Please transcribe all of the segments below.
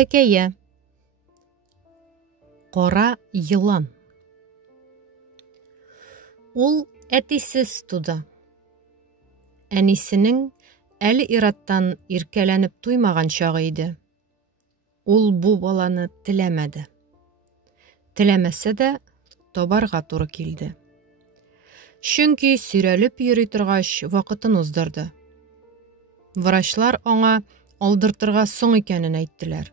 Хикәйә. Кара йылан. Ул әтисез туды. Әнисенең әле ираттан иркәләнеп туймаган чагы иде. Ул бу баланы теләмәде. Теләмәсә дә табарга туры килде. Чөнки сөйрәлеп йөри торгач вакытын уздырды. Врачлар аңа алдыртырга соң икәнен әйттеләр.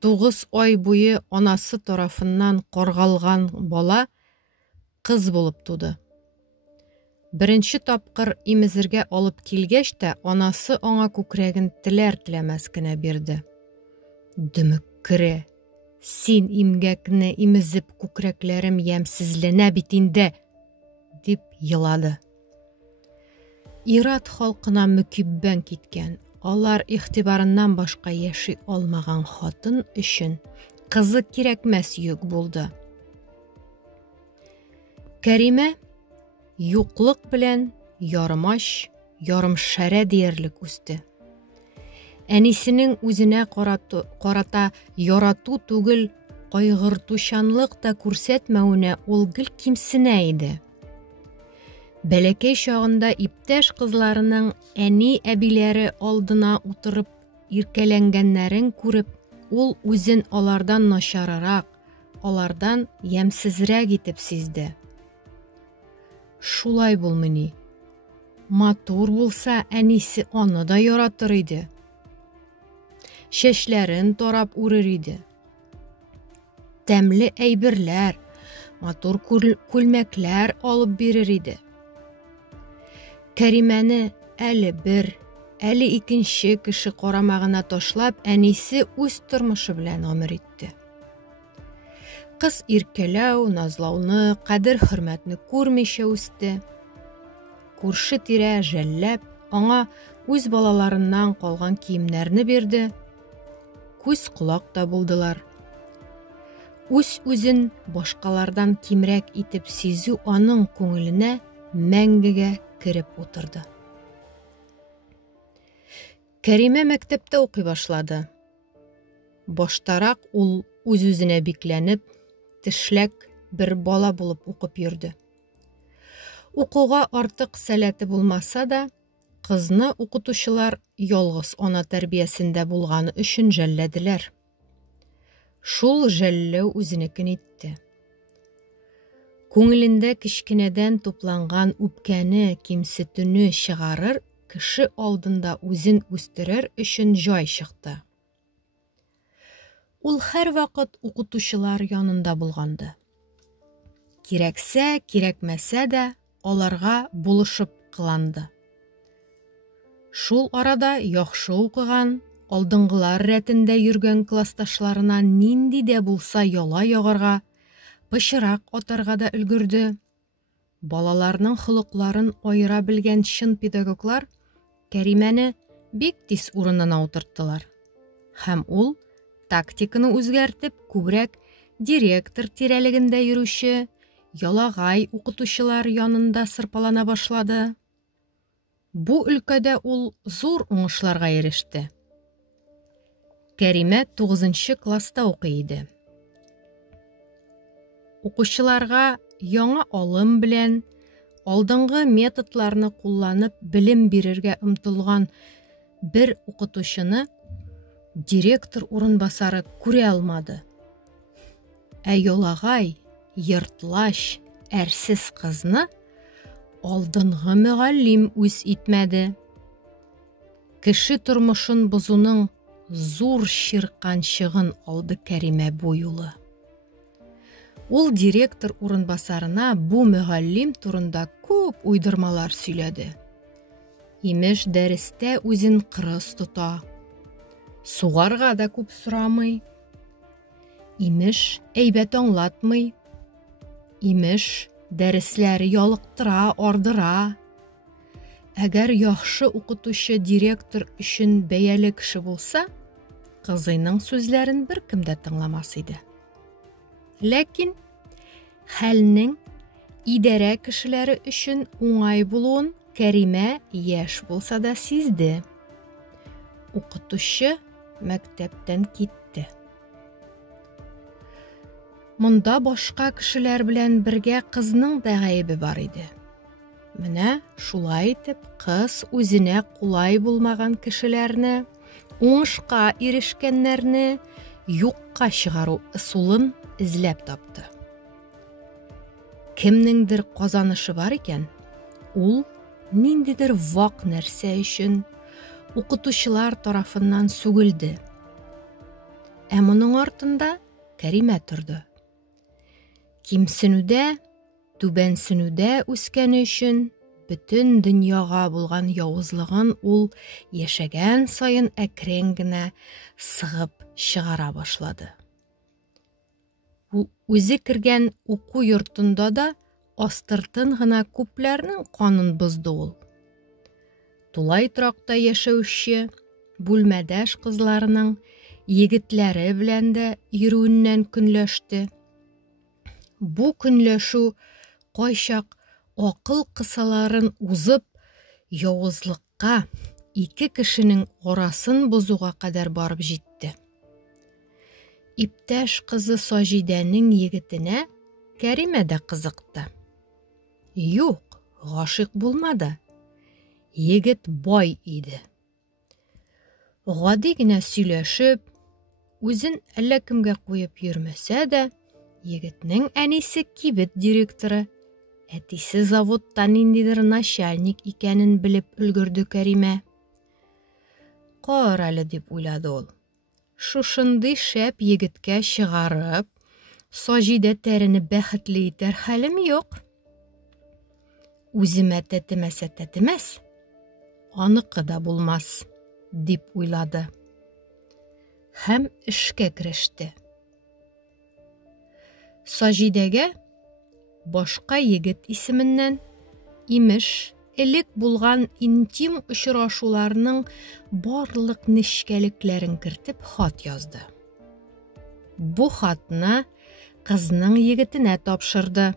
9 ай буе анасы тарафыннан каргалган бала кыз булып туды. Беренче тапкыр имезергә алып килгәч тә анасы аңа күкрәген теләр-теләмәс кенә бирде. Дөмеккере, син имгәкне имезеп күкрәкләрем ямсезләнә бит инде, дип елады. Ират халкына мөкиббән киткән, алар игътибарыннан башка яши алмаган хатын өчен кызы кирәкмәс йөк булды. Кәримә юклык белән ярымаш, ярымшәрә диярлек үсте. Әнисенең үзенә карата ярату түгел, кайгыртучанлык та күрсәтмәүенә ул гел кимсенә иде. Бәләкәй чагында иптәш кызларының әни-әбиләре алдына утырып иркәләнгәннәрен күреп, ул үзен алардан начаррак, алардан ямсезрәк итеп сизде. Шулай булмыни. Матур булса, әнисе аны да яратыр иде. Шәчләрен тарап үрер иде. Тәмле әйберләр, матур күлмәкләр алып бирер иде. Кәримәне әле бер, әле икенче кеше карамагына ташлап, әнисе үз тормышы белән гомер итте. Кыз иркәләү, назлауны, кадер-хөрмәтне күрмичә үсте. Күрше-тирә жәлләп, аңа үз балаларыннан калган киемнәрне бирде. Күз-колак та булдылар. Үз-үзен башкалардан кимрәк итеп сизү аның күңеленә мәңгегә кереп утырды. Кәримә мәктәптә укый башлады. Баштарак ул үз-үзенә бикләнеп, тешләк бер бала булып укып йөрде. Укуга артык сәләте булмаса да, кызны укытучылар ялгыз ана тәрбиясендә булганы өчен жәлләделәр. Шул жәлләү үзенекен итте. Күңелендә кичкенәдән тупланган үпкәне, кимсетүне чыгарыр, кеше алдында үзен үстерер өчен җай чыкты. Ул һәр вакыт укытучылар янында булганды. Кирәксә, кирәкмәсә дә, аларга булышып кыланды. Шул арада яхшы укыган, алдынгылар рәтендә йөргән классташларына нинди дә булса яла ягарга, пычрак атарга да өлгерде. Балаларның холыкларын аера белгән чын педагоглар Кәримәне бик тиз урынына утырттылар. Һәм ул тактиканы үзгәртеп, күбрәк директор тирәлегендә йөрүче, ялагай укытучылар янында сырпалана башлады. Бу өлкәдә ул зур уңышларга иреште. Кәримә 9 класста укый иде. Укучыларга яңа алым белән, алдынгы методларны кулланып белем бирергә омтылган бер укытучыны директор урынбасары күрә алмады. Ә ялагай, йыртлаш, әрсез кызны алдынгы мөгаллим үз итмәде. Кеше тормышын бозуның зур чирканчыгын алды Кәримә бу юлы. Ул директор урынбасарына бу мөгаллим турында күп уйдырмалар сөйләде. Имеш дәрестә үзен кырыс тота. Сугарга да күп сорамый. Имеш әйбәт аңлатмый. Имеш дәресләре ялыктыра, ардыра. Әгәр яхшы укытучы директор өчен бәяле кеше булса, кызыйның сүзләрен беркем дә тыңламас иде. Ләкин хәлнең идарә кешеләре өчен уңай булуын Кәримә яшь булса да сизде. Укытучы мәктәптән китте. Монда башка кешеләр белән бергә кызның да гаебе бар иде. Менә шулай итеп кыз үзенә кулай булмаган кешеләрне, уңышка ирешкәннәрне юкка чыгару ысулын эзләп тапты. Кемнеңдер казанышы бар икән, ул ниндидер вак нәрсә өчен укытучылар тарафыннан сүгелде. Ә моның артында Кәримә торды. Кимсенүдә, түбәнсенүдә үскәне өчен бөтен дөньяга булган явызлыгын ул яшәгән саен әкрен генә сыгып чыгара башлады. Үзе кергән уку йортында да астыртын гына күпләрнең канын бозды ул. Тулай торакта яшәүче бүлмәдәш кызларының егетләре белән дә йөрүеннән көнләште. Бу көнләшү кайчак акыл кысаларын узып, явызлыкка ике кешенең арасын бозуга кадәр барып җитте. Иптәш кызы Саҗидәнең егетенә Кәримә дә кызыкты. Юк, гашыйк булмады. Егет бай иде. Гади генә сөйләшеп, үзен әллә кемгә куеп йөрмәсә дә, егетнең әнисе кибет директоры, әтисе заводта ниндидер начальник икәнен белеп өлгөрде Кәримә. Кар әле дип уйлады ул. Шушындый шәп егеткә чыгарып, Саҗидә тәрене бәхетле итәр хәлем юк. Үземә тәтемәсә тәтемәс, аныкы да булмас, дип уйлады. Һәм эшкә кереште. Саҗидәгә башка егет исеменнән имеш элек булган интим очрашуларның барлык нечкәлекләрен кертеп хат язды. Бу хатны кызның егетенә тапшырды.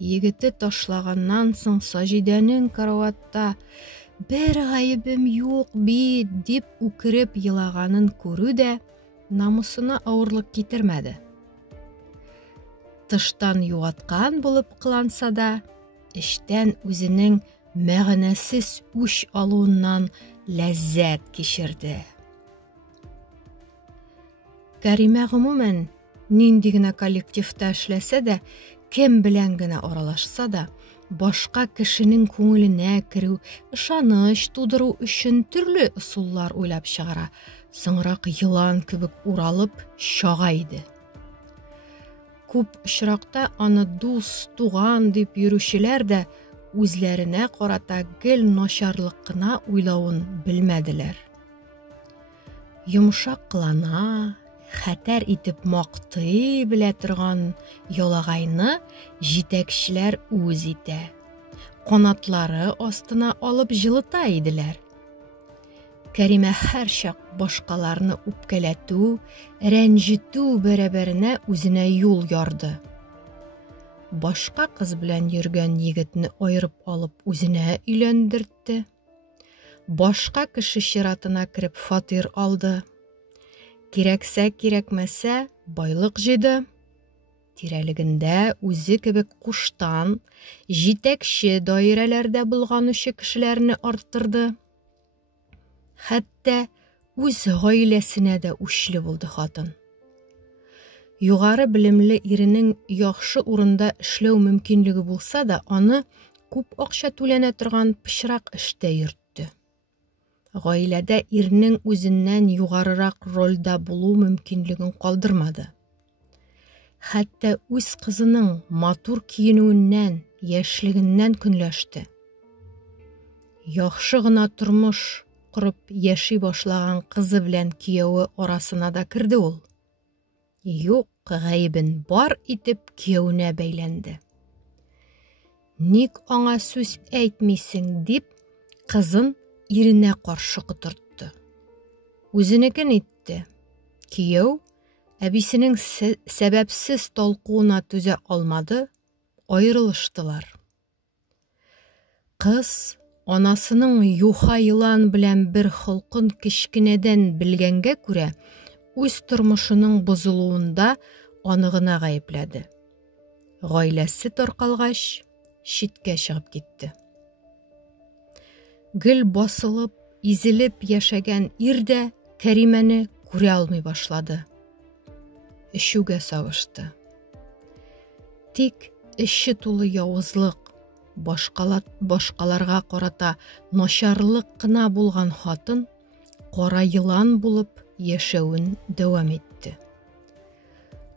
Егете ташлаганнан соң Саҗидәнең караватта бер гаебем юк бит дип үкереп елаганын күрү дә намусына авырлык китермәде. Тыштан юаткан булып кыланса да, эштән үзенең мәгънәсез үч алуыннан ләззәт кичерде. Кәримә гомумән нинди генә коллективта эшләсә дә, кем белән генә аралашса да, башка кешенең күңеленә керү, ышаныч тудыру өчен төрле ысуллар уйлап чыгара. Соңрак йылан кебек уралып чага иде. Күп очракта аны дус, туган дип йөрүчеләр дә үзләренә карата гел начарлык кына уйлавын белмәделәр. Йомшак кылана, хәтәр итеп мактый белә торган ялагайны җитәкчеләр үз итә. Канатлары астына алып җылыта иделәр. Кәримә һәрчак башкаларны үпкәләтү, рәнҗетү бәрабәренә үзенә юл ярды. Башка кыз белән йөргән егетне айырып алып үзенә өйләндертте. Башка кеше чиратына кереп фатир алды. Кирәксә, кирәкмәсә, байлык җыйды. Тирәлегендә үзе кебек куштан, җитәкче даирәләрдә булганучы кешеләрне арттырды. Хәтта үз гаиләсенә дә үчле булды хатын. Югары белемле иренең яхшы урында эшләү мөмкинлеге булса да, аны күп акча түләнә торган пычрак эштә йөртте. Гаиләдә ирнең үзеннән югарырак рольдә булу мөмкинлеген калдырмады. Хәтта үз кызының матур киенүеннән, яшьлегеннән көнләште. Яхшы гына тормыш корып яши башлаган кызы белән кияүе арасына да керде ул. Юк, гаебен бар итеп кияүенә бәйләнде. Ник аңа сүз әйтмисең дип, кызын иренә каршы котыртты. Үзенекен итте. Кияү әбисенең сәбәпсез талкуына түзә алмады, аерылыштылар. Кыз Анасының юха йылан белән бер холкын кечкенәдән белгәнгә күрә, үз тормышының бозылуында аны гына гаепләде. Гаиләсе таркалгач, читкә чыгып китте. Гел басылып, изелеп яшәгән ир дә Кәримәне күрә алмый башлады. Эчүгә сабышты. Тик эче тулы явызлык, башкаларга карата начарлык кына булган хатын кара йылан булып яшәвен дәвам итте.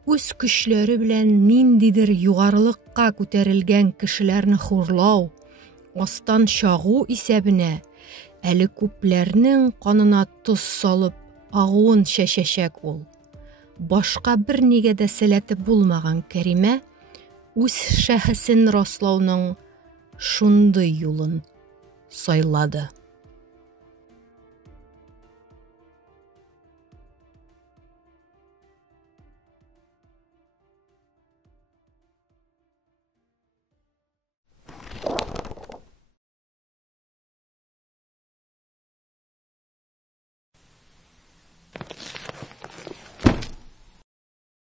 Үз көчләре белән ниндидер югарылыкка күтәрелгән кешеләрне хурлау, астан чагу исәбенә әле күпләрнең канына тоз салып агуын чәчәчәк ул. Башка бер нигә дә сәләте булмаган Кәримә үз шәхесен раслауның шундый юлын сайлады.